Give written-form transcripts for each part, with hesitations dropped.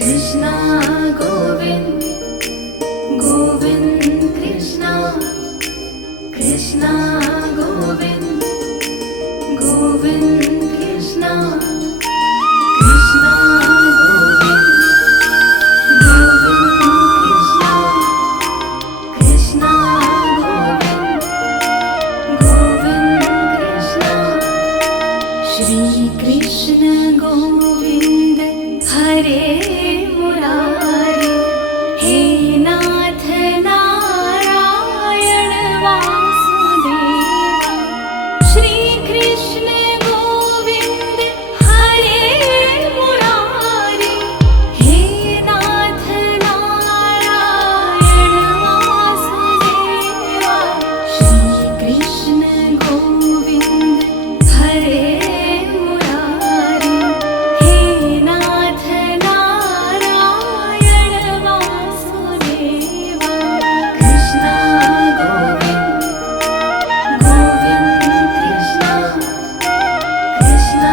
कृष्णा गोविंद गोविंद कृष्णा कृष्णा गोविंद गोविंद कृष्णा कृष्णा गोविंद गोविंद कृष्णा कृष्णा गोविंद गोविंद कृष्णा श्री कृष्ण गोविंद हरे मुरारी हे नाथ नारायण वासुदेव श्री कृष्ण गोविंद हरे मुरारी हे नाथ नारायण वासुदेव श्री कृष्ण गोविंद हरे मुरारी हे नाथ नारायण वासुदेव कृष्णा गोविंद गोविंद कृष्णा कृष्णा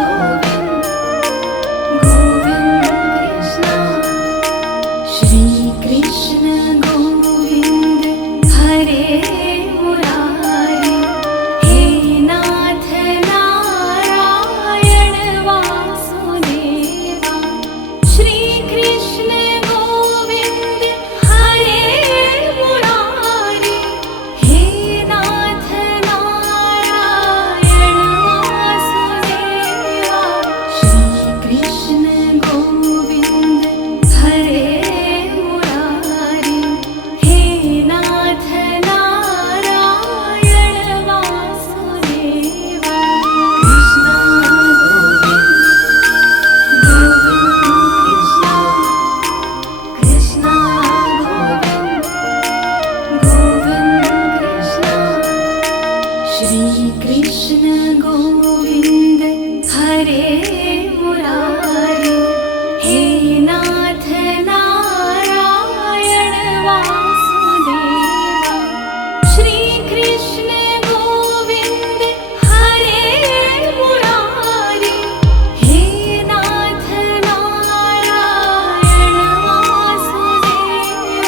गोविंद गोविंद कृष्णा श्री कृष्ण गोविंद हरे मुरारी हे नाथ नारायण वासुदेव श्री कृष्ण गोविंद हरे मुरारी हे नाथ नारायण वासुदेव श्री कृष्ण गोविंद हरे मुरारी हे नाथ नारायण वासुदेव कृष्णा गोविंद हरे मुरारी हे नाथ नारायण वासुदेव श्री कृष्ण गोविंद हरे मुरारी हे नाथ नारायण वासुदेव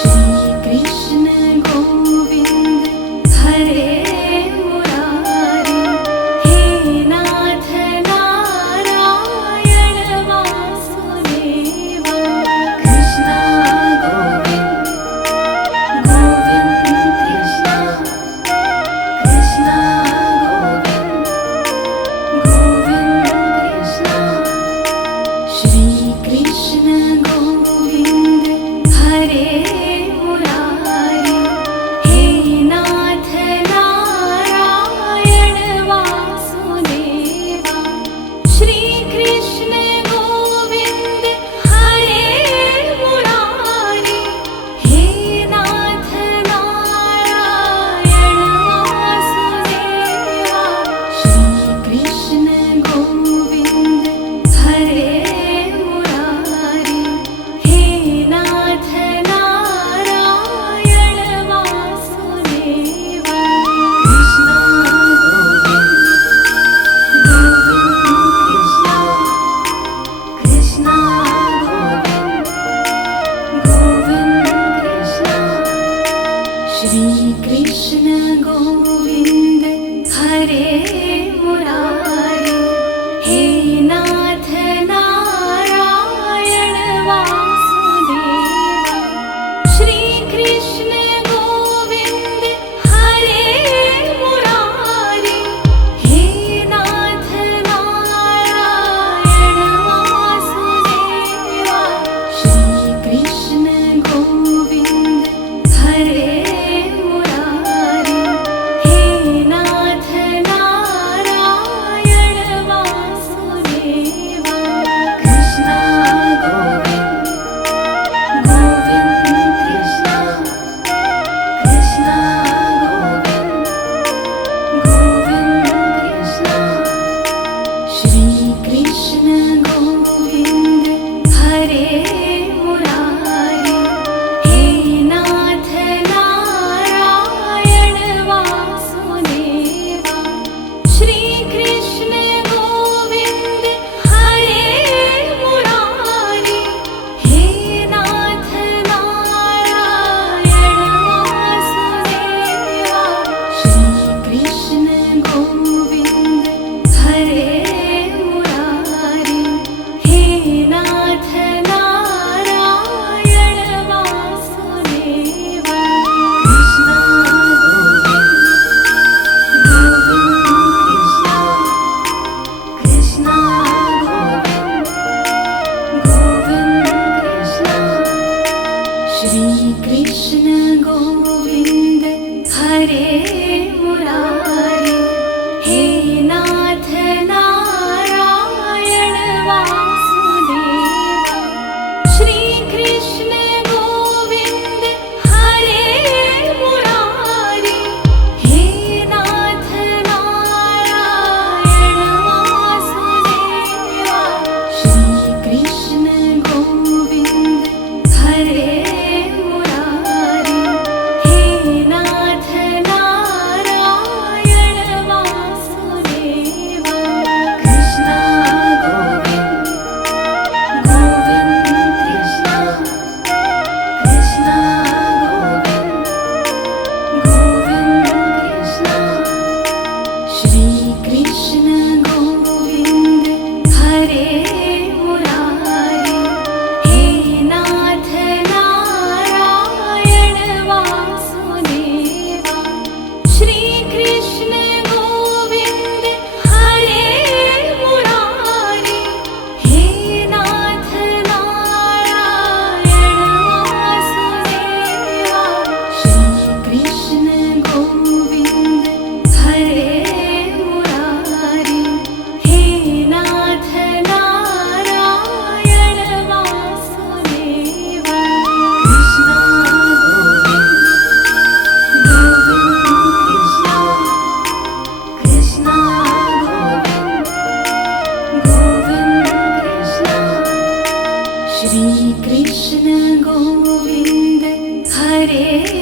श्री कृष्ण गोविंद हरे मुरारी हे नाथ नारायण वासुदेव कृष्णा गोविंद गोविंद कृष्णा कृष्णा गोविंद कृष्णा श्री कृष्ण गोविंद हरे मुरारी हे नाथ नारायण वासुदेव श्री कृष्ण गोविंद हरे मुरारी हे नाथ नारायण वासुदेव श्री कृष्ण गोविंद हरे मुरारी हे नाथ नारायण वासुदेव कृष्णा गोविंद गोविंद कृष्णा श्री कृष्ण गोविंद हरे मुरारी हे नाथ नारायण वासुदेव श्री कृष्ण गोविंद हरे मुरारी हे नाथ नारायण वासुदेव श्री कृष्ण गोविंद हरे मुरारी श्री कृष्ण गोविंद हरे